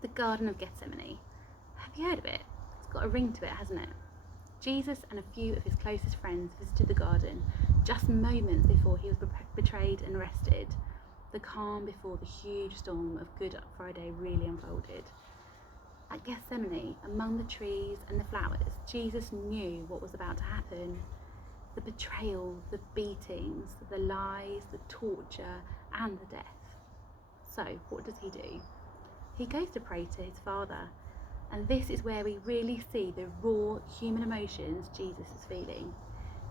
The Garden of Gethsemane. Have you heard of it? It's got a ring to it, hasn't it? Jesus and a few of his closest friends visited the garden just moments before he was betrayed and arrested. The calm before the huge storm of Good Friday really unfolded. At Gethsemane, among the trees and the flowers, Jesus knew what was about to happen. The betrayal, the beatings, the lies, the torture, and the death. So, what does he do? He goes to pray to his Father, and this is where we really see the raw human emotions Jesus is feeling.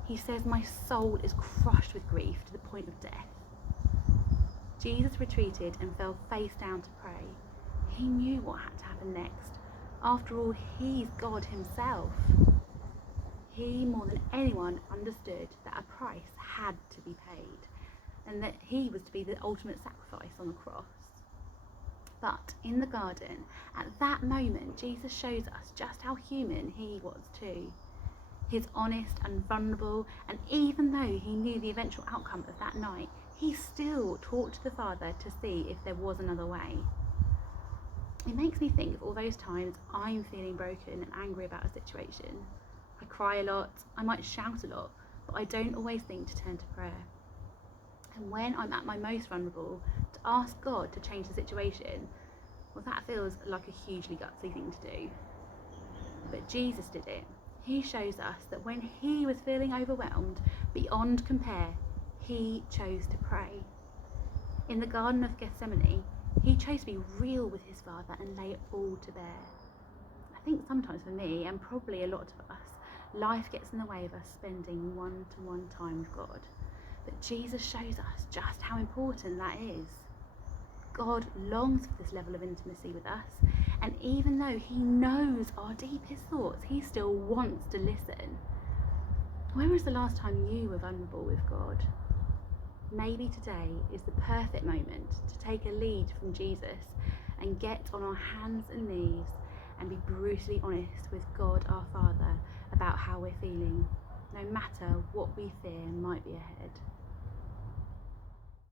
He says, "My soul is crushed with grief to the point of death." Jesus retreated and fell face down to pray. He knew what had to happen next. After all, he's God himself. He, more than anyone, understood that a price had to be paid and that he was to be the ultimate sacrifice on the cross. But in the garden, at that moment, Jesus shows us just how human he was too. He's honest and vulnerable, and even though he knew the eventual outcome of that night, he still talked to the Father to see if there was another way. It makes me think of all those times I'm feeling broken and angry about a situation. I cry a lot, I might shout a lot, but I don't always think to turn to prayer. And when I'm at my most vulnerable, to ask God to change the situation, well, that feels like a hugely gutsy thing to do. But Jesus did it. He shows us that when he was feeling overwhelmed beyond compare, he chose to pray. In the Garden of Gethsemane, he chose to be real with his Father and lay it all to bear. I think sometimes for me, and probably a lot of us, life gets in the way of us spending one-to-one time with God. But Jesus shows us just how important that is. God longs for this level of intimacy with us, and even though he knows our deepest thoughts, he still wants to listen. When was the last time you were vulnerable with God? Maybe today is the perfect moment to take a lead from Jesus and get on our hands and knees and be brutally honest with God our Father about how we're feeling, no matter what we fear might be ahead.